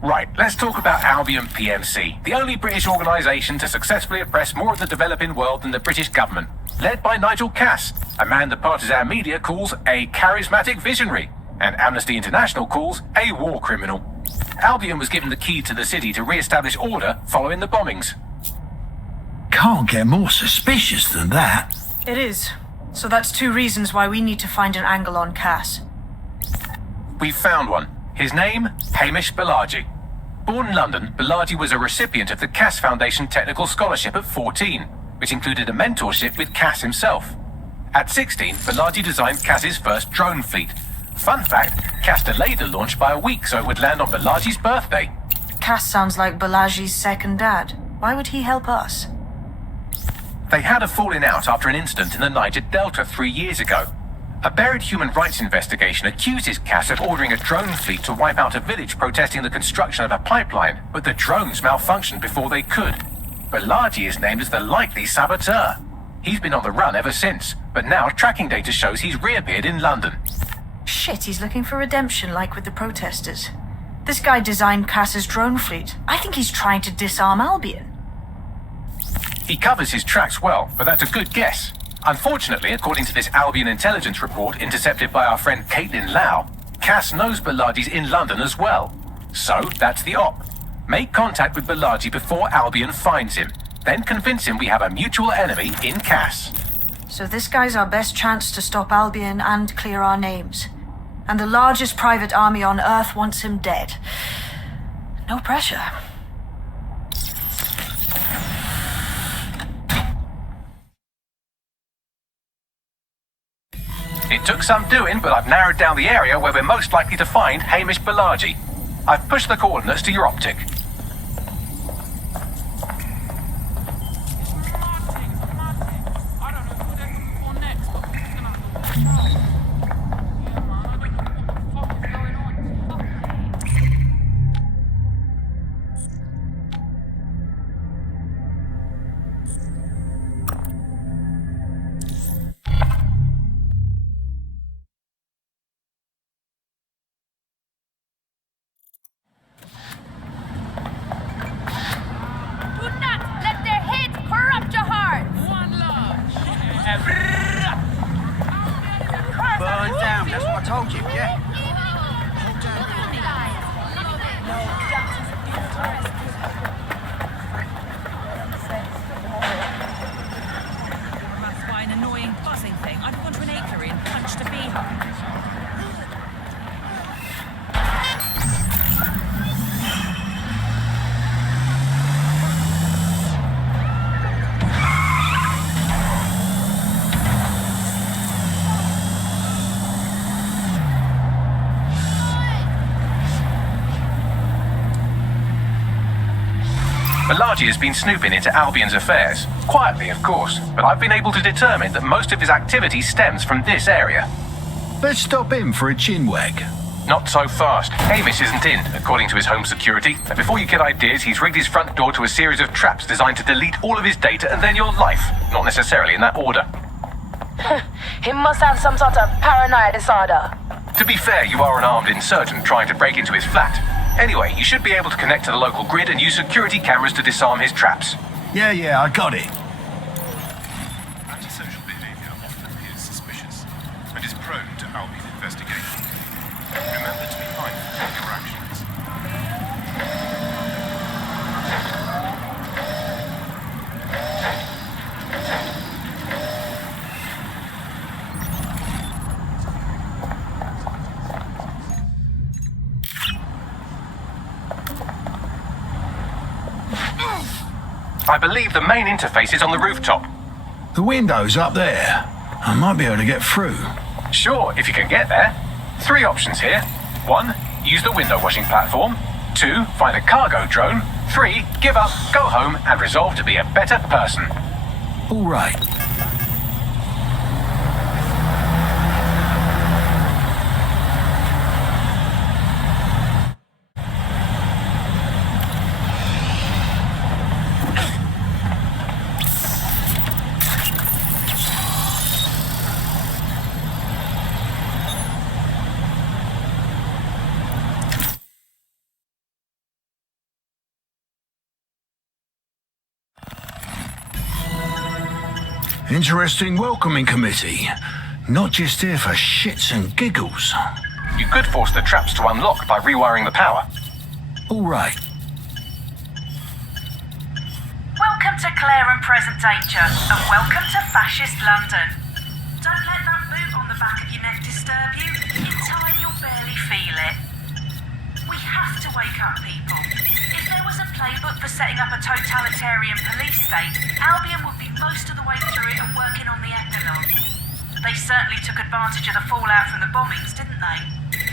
Right, let's talk about Albion PMC, the only British organisation to successfully oppress more of the developing world than the British government. Led by Nigel, a man the partisan media calls a charismatic visionary, and Amnesty International calls a war criminal. Albion was given the key to the city to re-establish order following the bombings. Can't get more suspicious than that. It is. So that's two reasons why we need to find an angle on Cass. We've found one. His name, Hamish Balaji. Born in London, Balaji was a recipient of the Cass Foundation Technical Scholarship at 14, which included a mentorship with Cass himself. At 16, Balaji designed Cass's first drone fleet. Fun fact, Cass delayed the launch by a week so it would land on Balaji's birthday. Cass sounds like Balaji's second dad. Why would he help us? They had a falling out after an incident in the Niger Delta 3 years ago. A buried human rights investigation accuses Cass of ordering a drone fleet to wipe out a village protesting the construction of a pipeline, but the drones malfunctioned before they could. Balaji is named as the likely saboteur. He's been on the run ever since, but now tracking data shows he's reappeared in London. Shit, he's looking for redemption like with the protesters. This guy designed Cass's drone fleet. I think he's trying to disarm Albion. He covers his tracks well, but that's a good guess. Unfortunately, according to this Albion intelligence report intercepted by our friend Caitlin Lau, Cass knows Balaji's in London as well. So, that's the op. Make contact with Balaji before Albion finds him. Then convince him we have a mutual enemy in Cass. So this guy's our best chance to stop Albion and clear our names. And the largest private army on Earth wants him dead. No pressure. It took some doing, but I've narrowed down the area where we're most likely to find Hamish Balaji. I've pushed the coordinates to your optic. Burn down, that's what I told you, yeah? That's why an annoying buzzing thing. I'd want an apiary and punched a beehive. Balaji has been snooping into Albion's affairs. Quietly, of course, but I've been able to determine that most of his activity stems from this area. Let's stop in for a chinwag. Not so fast. Hamish isn't in, according to his home security. And before you get ideas, he's rigged his front door to a series of traps designed to delete all of his data and then your life. Not necessarily in that order. He must have some sort of paranoid disorder. To be fair, you are an armed insurgent trying to break into his flat. Anyway, you should be able to connect to the local grid and use security cameras to disarm his traps. Yeah, I got it. Antisocial behavior often appears suspicious and is prone to Albion investigation. Remember to be mindful of your actions. I believe the main interface is on the rooftop. The window's up there. I might be able to get through. Sure, if you can get there. 3 options here. 1, use the window washing platform. 2, find a cargo drone. 3, give up, go home, and resolve to be a better person. All right. Interesting welcoming committee. Not just here for shits and giggles. You could force the traps to unlock by rewiring the power. All right. Welcome to Claire and Present Danger, and welcome to Fascist London. Don't let that boot on the back of your neck disturb you. In time, you'll barely feel it. We have to wake up people. If there was a playbook for setting up a totalitarian police state, Albion would be most of the way through it and working on the epilogue. They certainly took advantage of the fallout from the bombings, didn't they?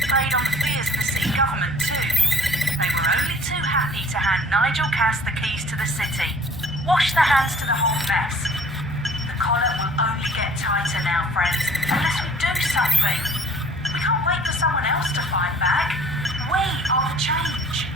Played on the fears of the city government too. They were only too happy to hand Nigel Cass the keys to the city. Wash the hands to the whole mess. The collar will only get tighter now, friends, unless we do something. We can't wait for someone else to fight back. We are the change.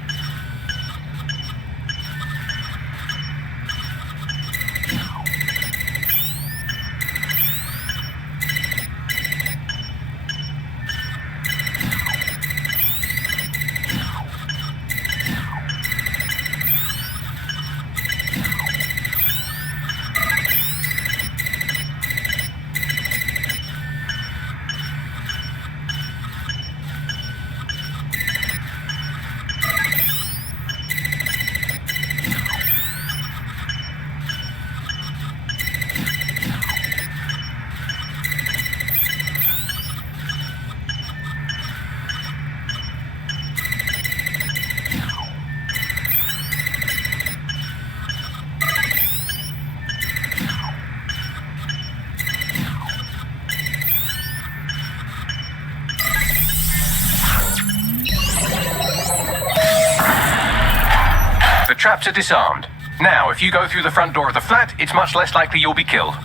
The traps are disarmed. Now, if you go through the front door of the flat, it's much less likely you'll be killed.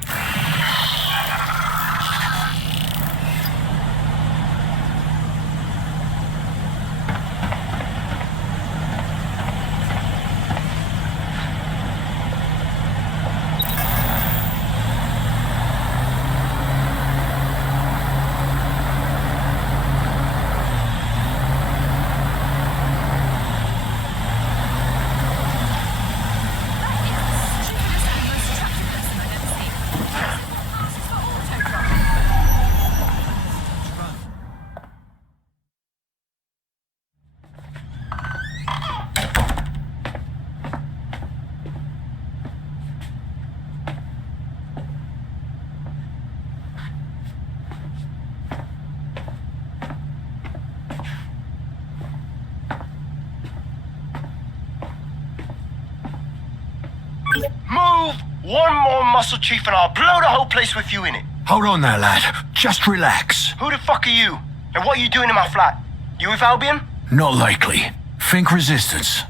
Move! One more muscle chief and I'll blow the whole place with you in it. Hold on there, lad. Just relax. Who the fuck are you? And what are you doing in my flat? You with Albion? Not likely. Think resistance.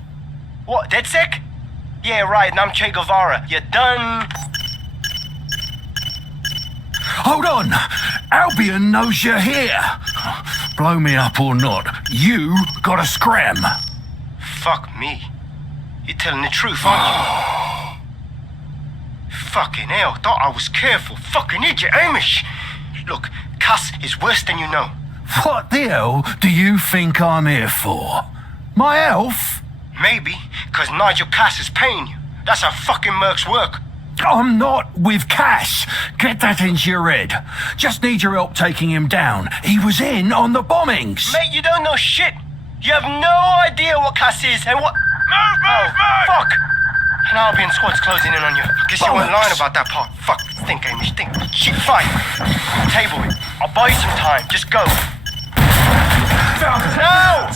What, DedSec? Yeah, right, and I'm Che Guevara. You done? Hold on! Albion knows you're here. Blow me up or not, you gotta scram. Fuck me. You're telling the truth, aren't you? Fucking hell, thought I was careful. Fucking idiot, Amish. Look, Cass is worse than you know. What the hell do you think I'm here for? My elf? Maybe, because Nigel Cass is paying you. That's how fucking mercs work. I'm not with Cass. Get that into your head. Just need your help taking him down. He was in on the bombings. Mate, you don't know shit. You have no idea what Cass is and what... Move! Fuck! An Albion squad's closing in on you. Guess you weren't lying about that part. Fuck. Think, Amish, think. Shit, fine. Table it. I'll buy you some time. Just go. No!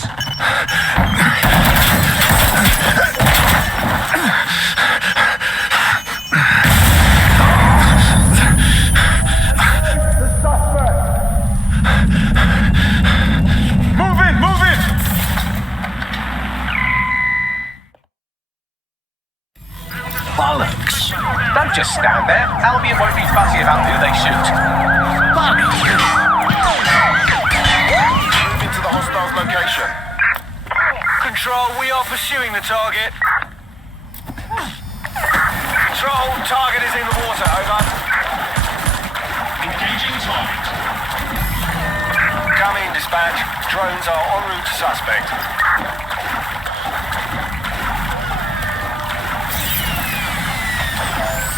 Bollocks! Don't just stand there. Albion won't be fussy about who they shoot. Move into the hostile's location. Control, we are pursuing the target. Control, target is in the water, over. Engaging target. Come in, dispatch. Drones are en route to suspect.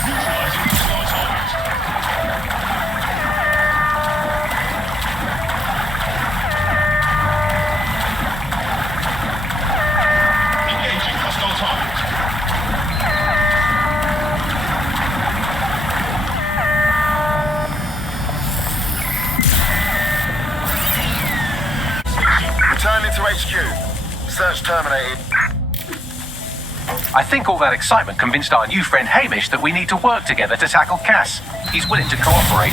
Neutralizing missile target. Search terminated. I think all that excitement convinced our new friend Hamish that we need to work together to tackle Cass. He's willing to cooperate.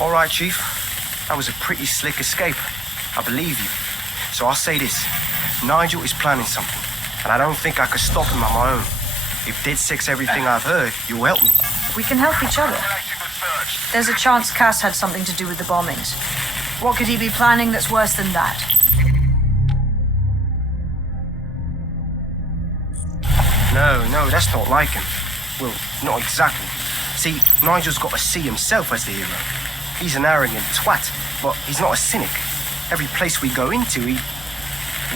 All right, Chief. That was a pretty slick escape. I believe you. So I'll say this. Nigel is planning something, and I don't think I could stop him on my own. If DedSec's everything I've heard, you'll help me. We can help each other. There's a chance Cass had something to do with the bombings. What could he be planning that's worse than that? No, that's not like him. Well, not exactly. See, Nigel's got to see himself as the hero. He's an arrogant twat, but he's not a cynic. Every place we go into,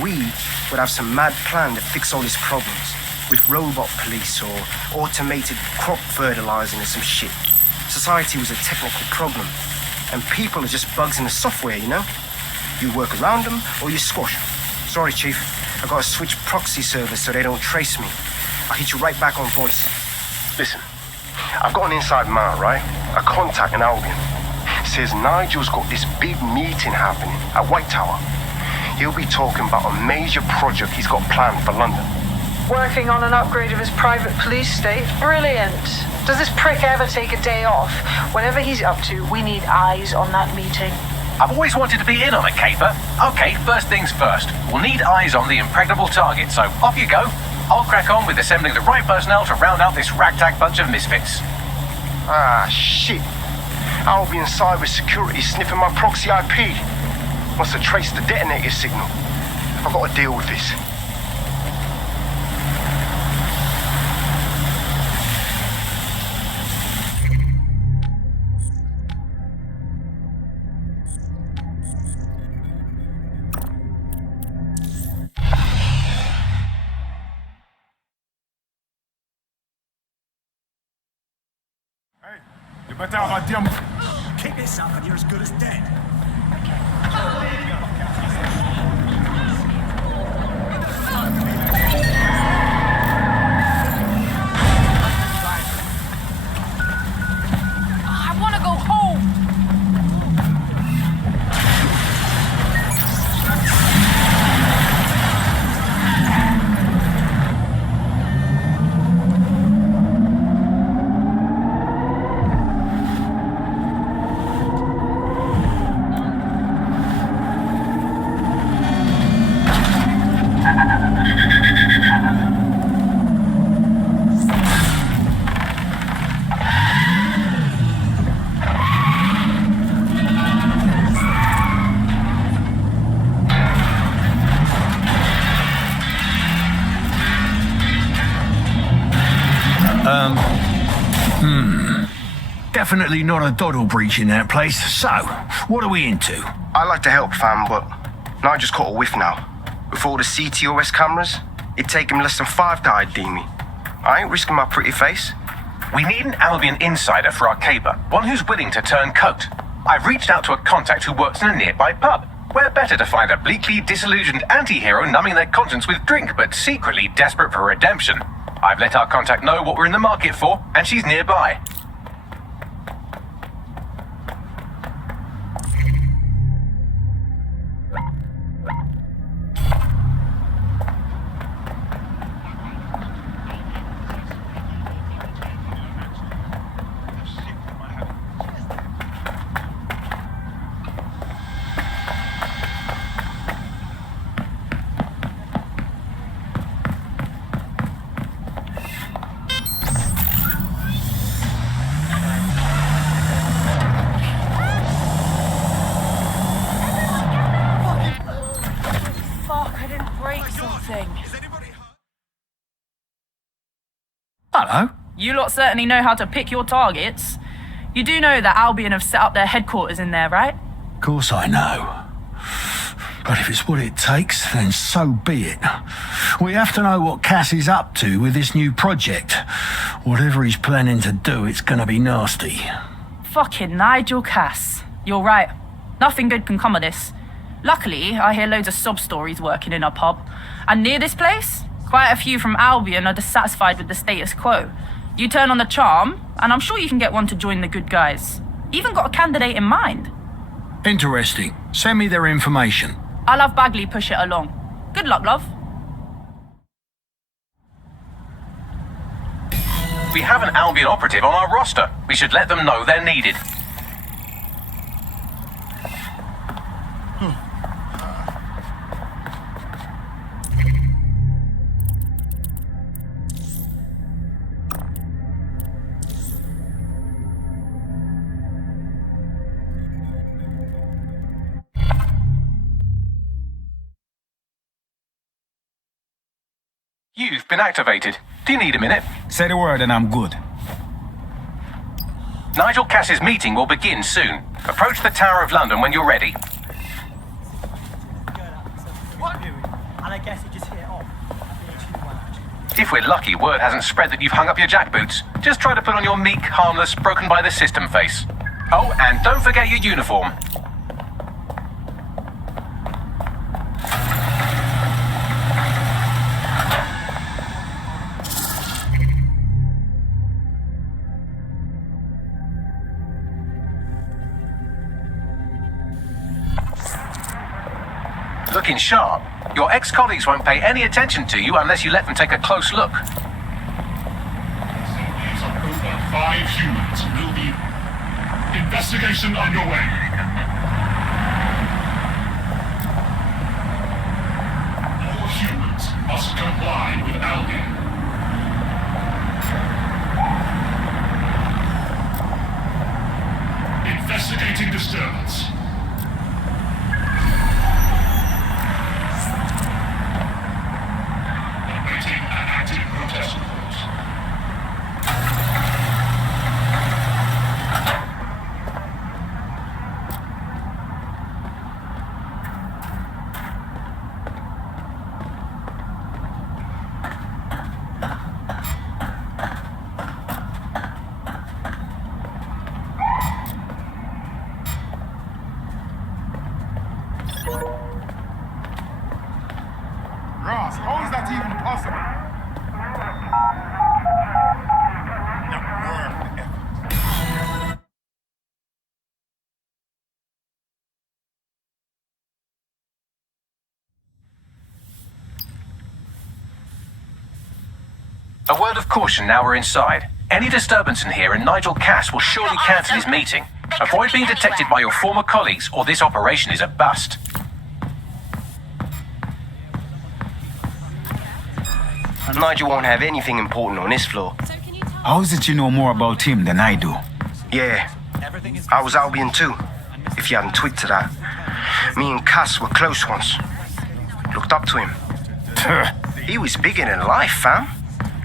we would have some mad plan to fix all his problems. With robot police or automated crop fertilizing and some shit. Society was a technical problem. And people are just bugs in the software, you know? You work around them or you squash them. Sorry, Chief. I gotta switch proxy servers so they don't trace me. I'll hit you right back on voice. Listen, I've got an inside man, right? A contact in Albion. Says Nigel's got this big meeting happening at White Tower. He'll be talking about a major project he's got planned for London. Working on an upgrade of his private police state? Brilliant. Does this prick ever take a day off? Whatever he's up to, we need eyes on that meeting. I've always wanted to be in on a caper. Okay, first things first. We'll need eyes on the impregnable target, so off you go. I'll crack on with assembling the right personnel to round out this ragtag bunch of misfits. Ah, shit. Albion cybersecurity sniffing my proxy IP. Must have traced the detonator signal. I've got to deal with this. You better have a damn... Keep this up and you're as good as dead. I want to go home. Definitely not a doddle breach in that place. So, what are we into? I like to help, fam, but Nigel's caught a whiff now. With all the ctOS cameras, it'd take him less than 5 to ID me. I ain't risking my pretty face. We need an Albion insider for our caper, one who's willing to turn coat. I've reached out to a contact who works in a nearby pub. Where better to find a bleakly disillusioned anti-hero numbing their conscience with drink, but secretly desperate for redemption. I've let our contact know what we're in the market for, and she's nearby. Hello. You lot certainly know how to pick your targets. You do know that Albion have set up their headquarters in there, right? Of course I know. But if it's what it takes, then so be it. We have to know what Cass is up to with this new project. Whatever he's planning to do, it's gonna be nasty. Fucking Nigel Cass. You're right. Nothing good can come of this. Luckily, I hear loads of sob stories working in our pub. And near this place, Quite a few from Albion are dissatisfied with the status quo. You turn on the charm, and I'm sure you can get one to join the good guys. Even got a candidate in mind. Interesting. Send me their information. I'll have Bagley push it along. Good luck, love. We have an Albion operative on our roster. We should let them know they're needed. You've been activated. Do you need a minute? Say the word and I'm good. Nigel Cass's meeting will begin soon. Approach the Tower of London when you're ready. If we're lucky, word hasn't spread that you've hung up your jackboots. Just try to put on your meek, harmless, broken by the system face. Oh, and don't forget your uniform. Looking sharp. Your ex-colleagues won't pay any attention to you unless you let them take a close look. Over 5 humans will be... Investigation underway. All humans must comply with Albion. Investigating disturbance. Ross, how is that even possible? A word of caution now we're inside. Any disturbance in here and Nigel Cass will surely cancel his meeting. Avoid being detected by your former colleagues or this operation is a bust. Nigel won't have anything important on this floor. How is it you know more about him than I do? Yeah, I was Albion too, if you hadn't twigged to that. Me and Cass were close once. Looked up to him. He was bigger than life, fam.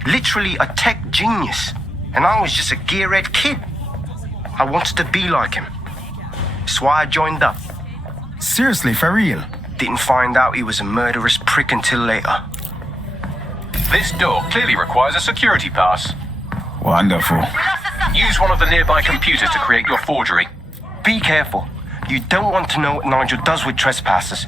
Literally a tech genius. And I was just a gearhead kid. I wanted to be like him. That's why I joined up. Seriously, for real? Didn't find out he was a murderous prick until later. This door clearly requires a security pass. Wonderful. Use one of the nearby computers to create your forgery. Be careful. You don't want to know what Nigel does with trespassers.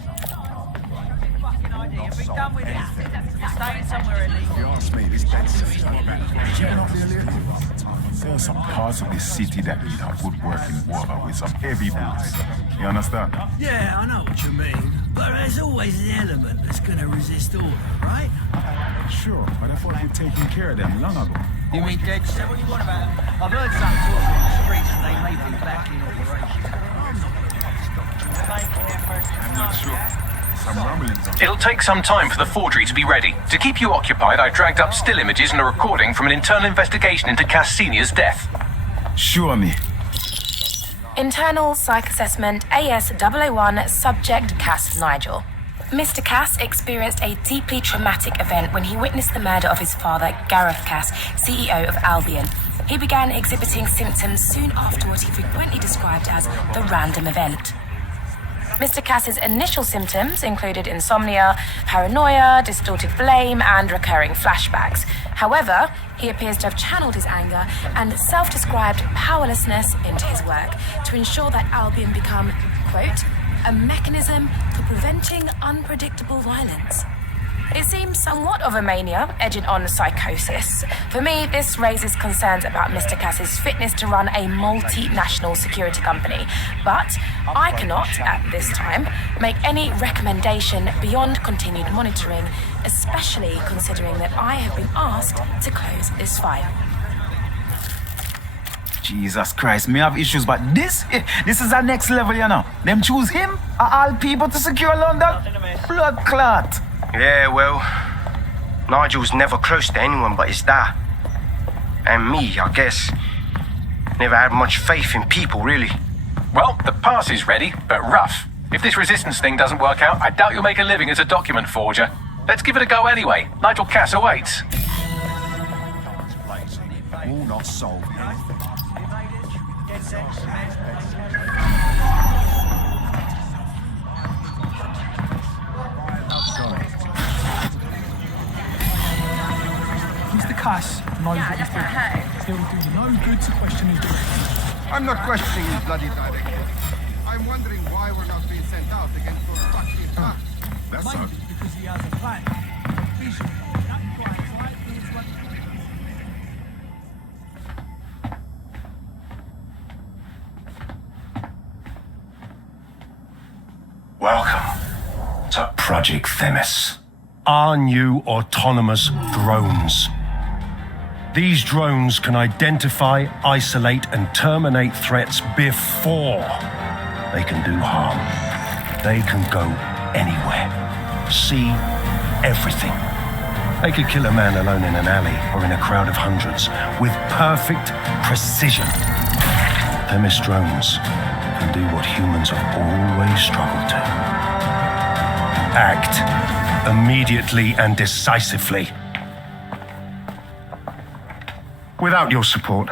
There are some parts of this city that need a good working water with some heavy boots. You understand? Yeah, I know what you mean. But there's always an element that's gonna resist order, right? Sure, but I thought we'd taken care of them long ago. You mean DedSec? What do you want about them? I've heard some talk on the streets that they may be back in operation. I'm not sure. Some rumblings on It'll take some time for the forgery to be ready. To keep you occupied, I dragged up still images and a recording from an internal investigation into Cass Senior's death. Show me. Internal Psych Assessment AS001 Subject Cass Nigel. Mr. Cass experienced a deeply traumatic event when he witnessed the murder of his father, Gareth Cass, CEO of Albion. He began exhibiting symptoms soon after what he frequently described as the random event. Mr. Cass's initial symptoms included insomnia, paranoia, distorted blame, and recurring flashbacks. However, he appears to have channeled his anger and self-described powerlessness into his work to ensure that Albion become, quote, a mechanism for preventing unpredictable violence. It seems somewhat of a mania, edging on psychosis. For me, this raises concerns about Mr. Cass's fitness to run a multinational security company. But I cannot, at this time, make any recommendation beyond continued monitoring, especially considering that I have been asked to close this file. Jesus Christ, me have issues, but this is our next level, you know. Them choose him, all people to secure London? Blood clot. Yeah, well, Nigel's never close to anyone but his dad. And me, I guess. Never had much faith in people, really. Well, the pass is ready, but rough. If this resistance thing doesn't work out, I doubt you'll make a living as a document forger. Let's give it a go anyway. Nigel Cass awaits. Will not solve anything. Mr. Cass knows what he's doing. Still does no good to question his direction. I'm not questioning his bloody direction. I'm wondering why we're not being sent out against those fucking attacks. That's Maybe not. because he has a plan, a vision. That drives right through his run. Welcome to Project Themis. Our new autonomous drones. These drones can identify, isolate, and terminate threats before they can do harm. They can go anywhere, see everything. They could kill a man alone in an alley or in a crowd of hundreds with perfect precision. Themis drones can do what humans have always struggled to. Act immediately and decisively. Without your support,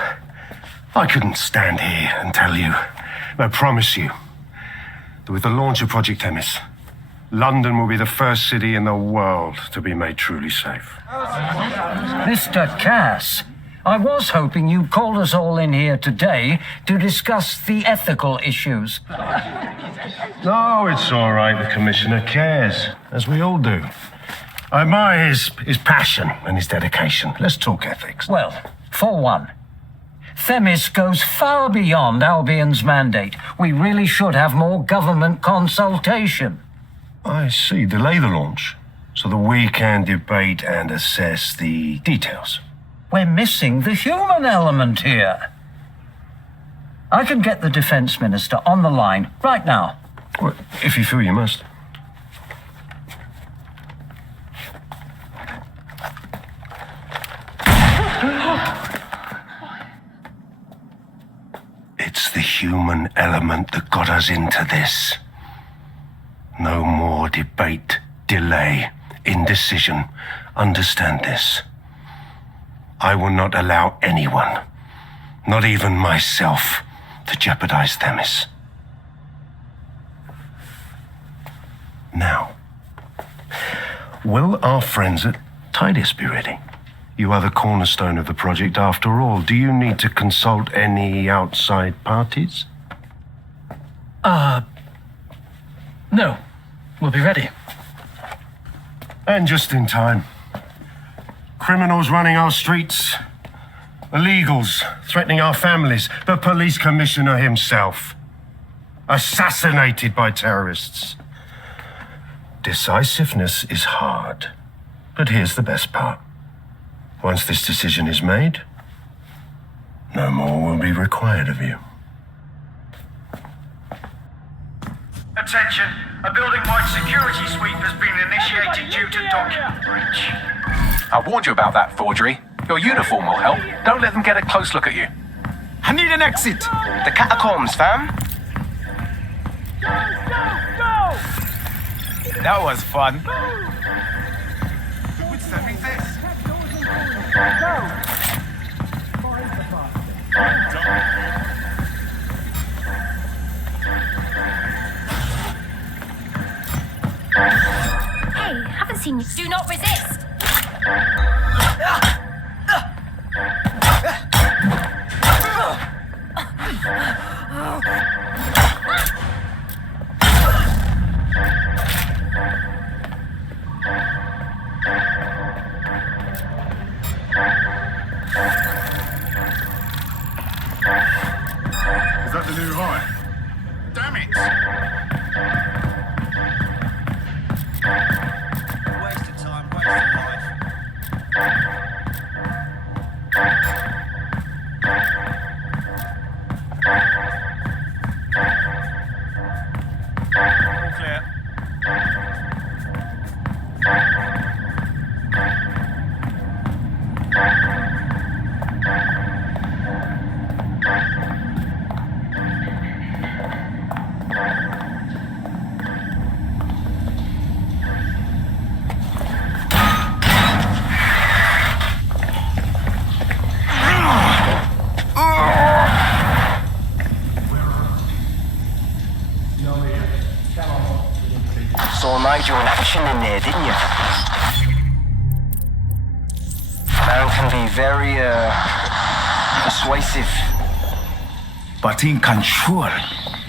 I couldn't stand here and tell you, I promise you, that with the launch of Project Themis, London will be the first city in the world to be made truly safe. Mr. Cass, I was hoping you'd call us all in here today to discuss the ethical issues. No, it's all right. The Commissioner cares, as we all do. I admire his passion and his dedication. Let's talk ethics. Well, for one, Themis goes far beyond Albion's mandate. We really should have more government consultation. I see. Delay the launch so that we can debate and assess the details. We're missing the human element here. I can get the Defense Minister on the line right now. Well, if you feel you must. It's the human element that got us into this. No more debate, delay, indecision. Understand this. I will not allow anyone, not even myself, to jeopardize Themis. Now, will our friends at Titus be ready? You are the cornerstone of the project after all. Do you need to consult any outside parties? No. We'll be ready. And just in time. Criminals running our streets. Illegals threatening our families. The police commissioner himself. Assassinated by terrorists. Decisiveness is hard. But here's the best part. Once this decision is made, no more will be required of you. Attention, a building-wide security sweep has been initiated due to document breach. I warned you about that forgery. Your uniform will help. Don't let them get a close look at you. I need an exit. The catacombs, fam. That was fun. Hey, haven't seen you. Do not resist. clear. Saw Nigel in action in there, didn't you? Man can be very, persuasive. But in control,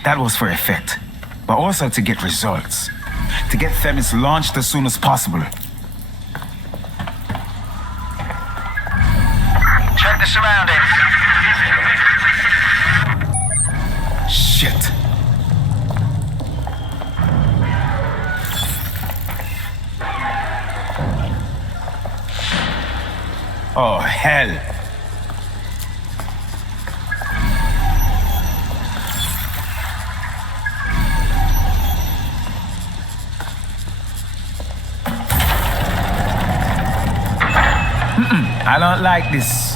that was for effect. But also to get results. To get Themis launched as soon as possible. Check the surroundings. Shit. Oh, hell. I don't like this.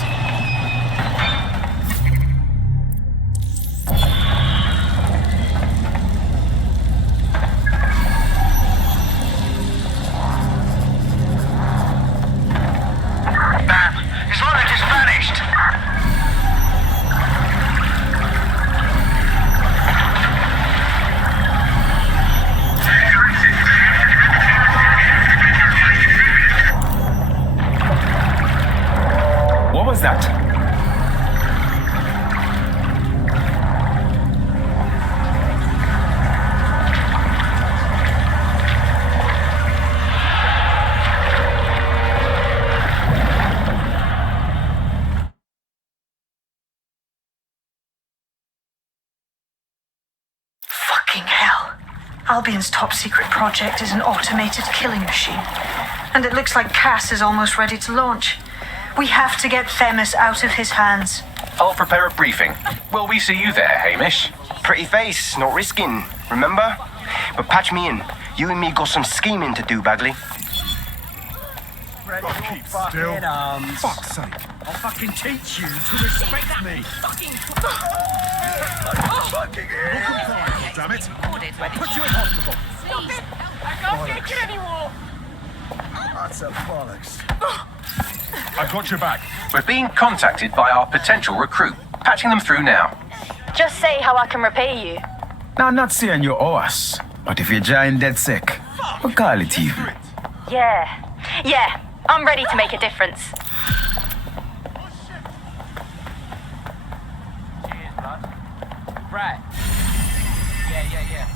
What was that? Fucking hell. Albion's top secret project is an automated killing machine. And it looks like Cass is almost ready to launch. We have to get Themis out of his hands. I'll prepare a briefing. Will we see you there, Hamish? Pretty face, not risking, remember? But patch me in. You and me got some scheming to do, Bagley. Keep still. Fuck's sake. I'll fucking teach you to respect me. Fucking damn it. Put you in hospital. Please. I can't take it anymore. That's a bollocks. I've got your back. We're being contacted by our potential recruit. Patching them through now. Just say how I can repay you. Now, I'm not saying you owe us, but if you join DedSec, we'll call it even. Yeah, I'm ready to make a difference. Cheers, bud. Right. Yeah.